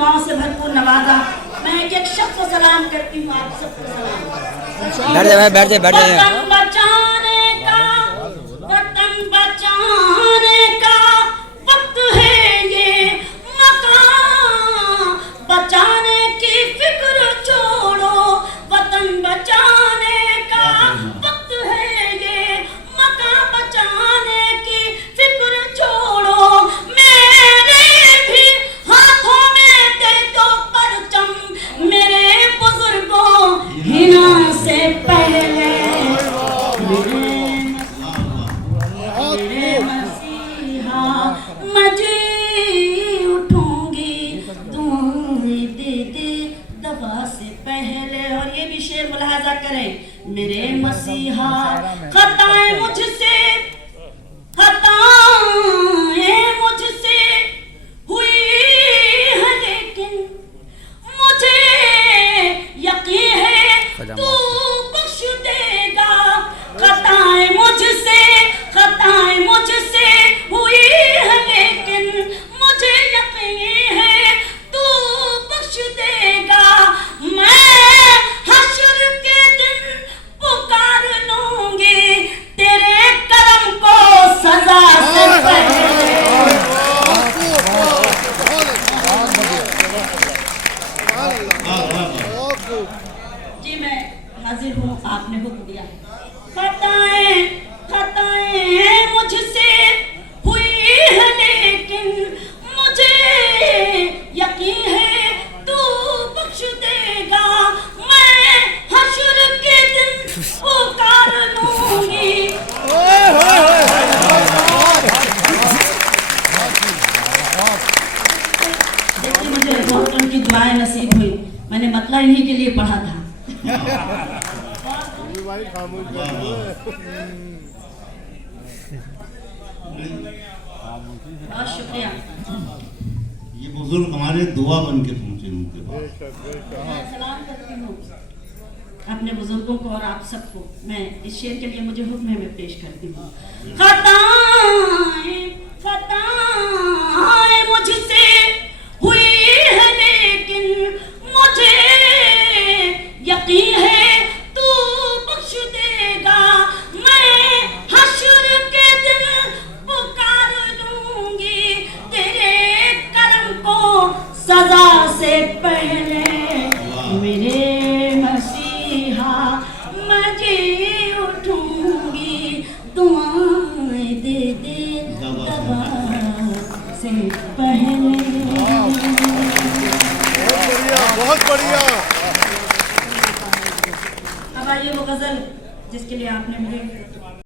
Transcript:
दुआओं से भरपूर नवाजा। मैं एक एक शब्द को सलाम करती हूँ, आप सबको सलाम। बैठ जाए भाई, बैठ जाए, बैठ जाए। वतन बचाने का, वतन बचाने का वक्त है ये, मकान बचाने की फिक्र छोड़ो। वतन बचाने का वक्त है ये, मकान बचाने की फिक्र छोड़ो। मेरे भी हाथों में दे दो परचम, मेरे बुजुर्गों हिना से पहले। मेरे मसीहा मजी उठूंगी दुआएं दे दे दवा से पहले। और ये भी शेर मुलाहाजा करें, मेरे मसीहा खताएं मुझसे, खताएं मुझसे हुई है, लेकिन मुझे यकीन है तू बख्श देगा। खताएं मुझसे, खताएं मुझसे हुई है, लेकिन मुझे यकीन है तू बख्श देगा। मैं हश्र के दिन पुकार लूंगी तेरे करम को सजा से पहले। जी मैं हाजिर हूँ, आपने हुक्म दिया। खताएं खताएं मुझसे हुई है, लेकिन मुझे यकीन है तू बख्श देगा। मैं हश्र के दिन पुकार लूंगी। देखिए मुझे बहुत उनकी दुआएं नसीब हुई, मैंने मतलब इन्हीं के लिए पढ़ा था। बहुत शुक्रिया। ये बुजुर्ग हमारे दुआ बन के पहुंचे उनके पास। मैं सलाम करती हूँ अपने बुजुर्गों को और आप सबको। मैं इस शेर के लिए मुझे हुक्म है, मैं पेश करती हूँ। खताएं खताएं मुझसे हुई है, लेकिन मुझे यकीन है तू बख्श देगा। मैं हश्र के दिन पुकार लूंगी तेरे करम को सजा से पहले। मेरे मसीहा मजी उठूंगी दुआएं दे दे दवा से पहले। बहुत बढ़िया। अब आइए वो गजल जिसके लिए आपने मुझे